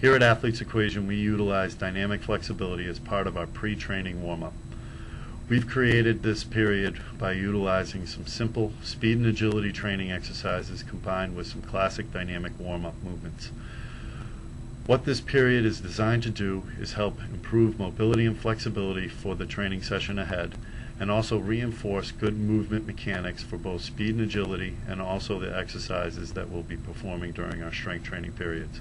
Here at Athletes Equation, we utilize dynamic flexibility as part of our pre-training warm-up. We've created this period by utilizing some simple speed and agility training exercises combined with some classic dynamic warm-up movements. What this period is designed to do is help improve mobility and flexibility for the training session ahead, and also reinforce good movement mechanics for both speed and agility, and also the exercises that we'll be performing during our strength training periods.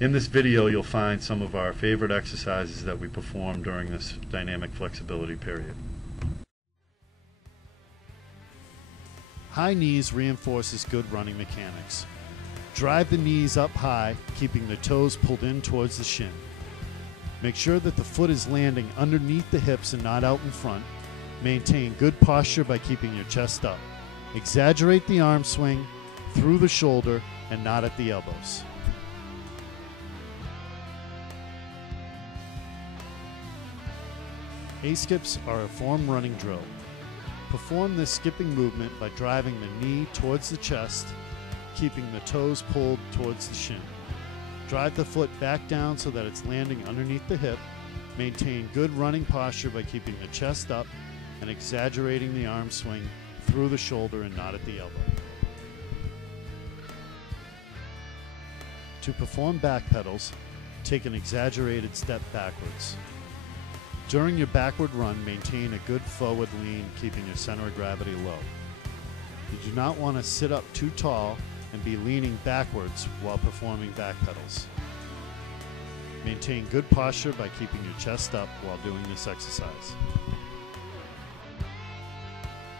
In this video, you'll find some of our favorite exercises that we perform during this dynamic flexibility period. High knees reinforces good running mechanics. Drive the knees up high, keeping the toes pulled in towards the shin. Make sure that the foot is landing underneath the hips and not out in front. Maintain good posture by keeping your chest up. Exaggerate the arm swing through the shoulder and not at the elbows. A-skips are a form running drill. Perform this skipping movement by driving the knee towards the chest, keeping the toes pulled towards the shin. Drive the foot back down so that it's landing underneath the hip. Maintain good running posture by keeping the chest up and exaggerating the arm swing through the shoulder and not at the elbow. To perform back pedals, take an exaggerated step backwards. During your backward run, maintain a good forward lean, keeping your center of gravity low. You do not want to sit up too tall and be leaning backwards while performing back pedals. Maintain good posture by keeping your chest up while doing this exercise.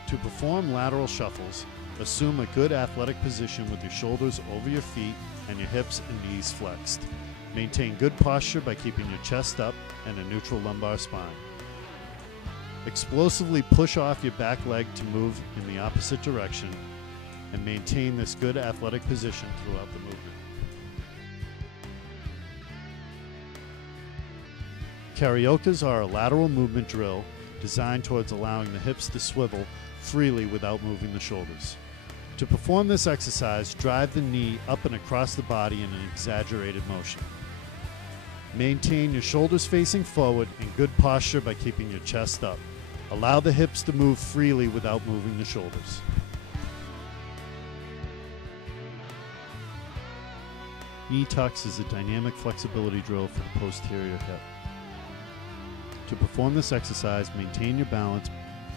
To perform lateral shuffles, assume a good athletic position with your shoulders over your feet and your hips and knees flexed. Maintain good posture by keeping your chest up and a neutral lumbar spine. Explosively push off your back leg to move in the opposite direction and maintain this good athletic position throughout the movement. Cariocas are a lateral movement drill designed towards allowing the hips to swivel freely without moving the shoulders. To perform this exercise, drive the knee up and across the body in an exaggerated motion. Maintain your shoulders facing forward and good posture by keeping your chest up. Allow the hips to move freely without moving the shoulders. Knee tucks is a dynamic flexibility drill for the posterior hip. To perform this exercise, maintain your balance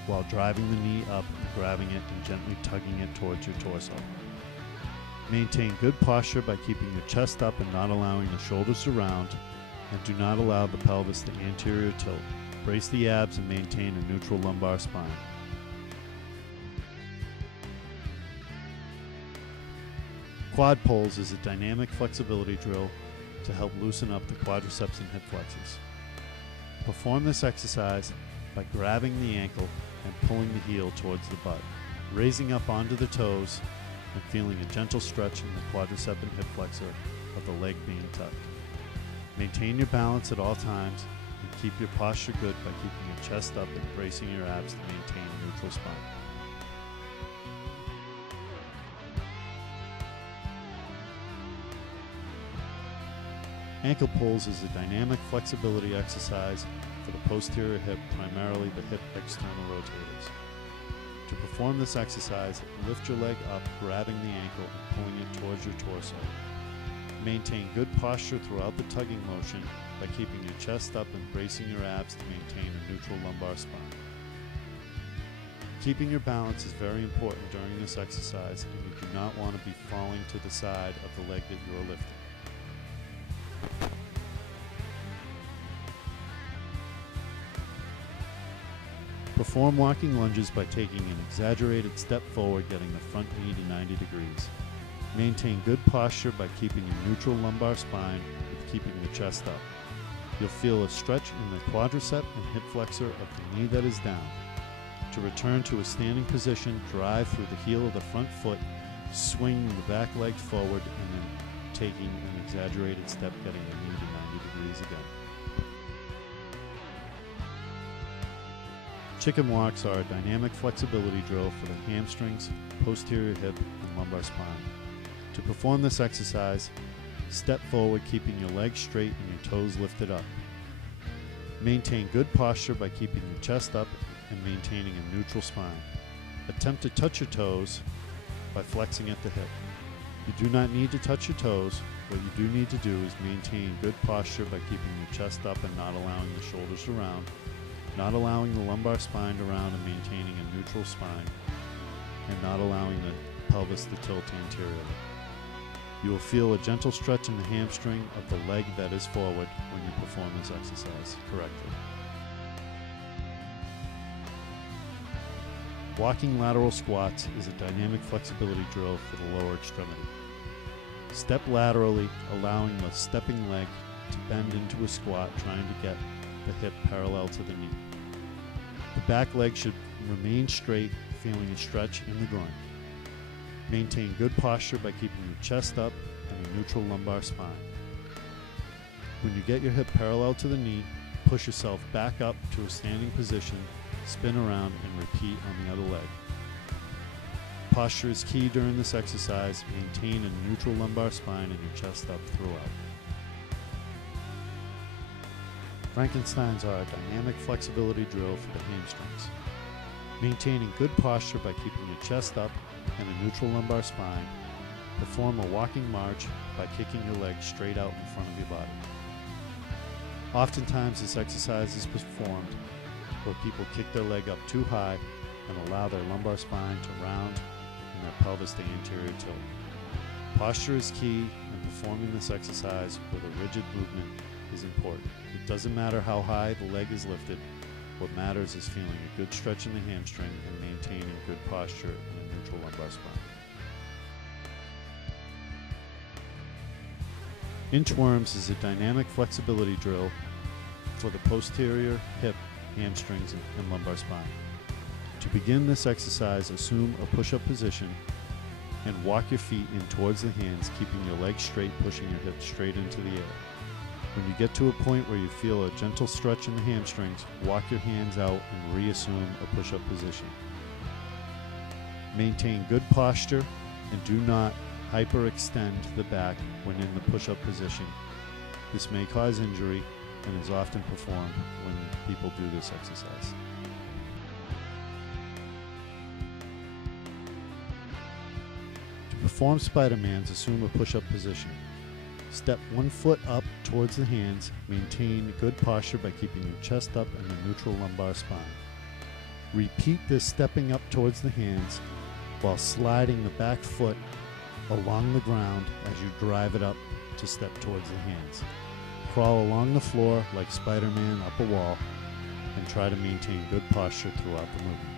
while driving the knee up and grabbing it and gently tugging it towards your torso. Maintain good posture by keeping your chest up and not allowing the shoulders to round, and do not allow the pelvis to anterior tilt. Brace the abs and maintain a neutral lumbar spine. Quad pulls is a dynamic flexibility drill to help loosen up the quadriceps and hip flexors. Perform this exercise by grabbing the ankle and pulling the heel towards the butt, raising up onto the toes and feeling a gentle stretch in the quadricep and hip flexor of the leg being tucked. Maintain your balance at all times and keep your posture good by keeping your chest up and bracing your abs to maintain a neutral spine. Ankle pulls is a dynamic flexibility exercise for the posterior hip, primarily the hip external rotators. To perform this exercise, lift your leg up, grabbing the ankle and pulling it towards your torso. Maintain good posture throughout the tugging motion by keeping your chest up and bracing your abs to maintain a neutral lumbar spine. Keeping your balance is very important during this exercise, and you do not want to be falling to the side of the leg that you are lifting. Perform walking lunges by taking an exaggerated step forward, getting the front knee to 90 degrees. Maintain good posture by keeping a neutral lumbar spine with keeping the chest up. You'll feel a stretch in the quadricep and hip flexor of the knee that is down. To return to a standing position, drive through the heel of the front foot, swinging the back leg forward, and then taking an exaggerated step, getting the knee to 90 degrees again. Chicken walks are a dynamic flexibility drill for the hamstrings, posterior hip, and lumbar spine. To perform this exercise, Step forward, keeping your legs straight and your toes lifted up. Maintain good posture by keeping your chest up and maintaining a neutral spine. Attempt to touch your toes by flexing at the hip. You do not need to touch your toes. What you do need to do is maintain good posture by keeping your chest up and not allowing the shoulders to round, not allowing the lumbar spine to round and maintaining a neutral spine, and not allowing the pelvis to tilt anteriorly. You will feel a gentle stretch in the hamstring of the leg that is forward when you perform this exercise correctly. Walking lateral squats is a dynamic flexibility drill for the lower extremity. Step laterally, allowing the stepping leg to bend into a squat, trying to get the hip parallel to the knee. The back leg should remain straight, feeling a stretch in the groin. Maintain good posture by keeping your chest up and a neutral lumbar spine. When you get your hip parallel to the knee, push yourself back up to a standing position, spin around, and repeat on the other leg. Posture is key during this exercise. Maintain a neutral lumbar spine and your chest up throughout. Frankensteins are a dynamic flexibility drill for the hamstrings. Maintaining good posture by keeping your chest up and a neutral lumbar spine. Perform a walking march by kicking your legs straight out in front of your body. Oftentimes this exercise is performed where people kick their leg up too high and allow their lumbar spine to round and their pelvis to anterior tilt. Posture is key, and performing this exercise with a rigid movement is important. It doesn't matter how high the leg is lifted. What matters is feeling a good stretch in the hamstring and maintaining good posture and a neutral lumbar spine. Inchworms is a dynamic flexibility drill for the posterior hip, hamstrings, and lumbar spine. To begin this exercise, assume a push-up position and walk your feet in towards the hands, keeping your legs straight, pushing your hips straight into the air. When you get to a point where you feel a gentle stretch in the hamstrings, walk your hands out and reassume a push-up position. Maintain good posture and do not hyperextend the back when in the push-up position. This may cause injury and is often performed when people do this exercise. To perform Spidermans, assume a push-up position. Step one foot up towards the hands. Maintain good posture by keeping your chest up and a neutral lumbar spine. Repeat this stepping up towards the hands while sliding the back foot along the ground as you drive it up to step towards the hands. Crawl along the floor like Spider-Man up a wall and try to maintain good posture throughout the movement.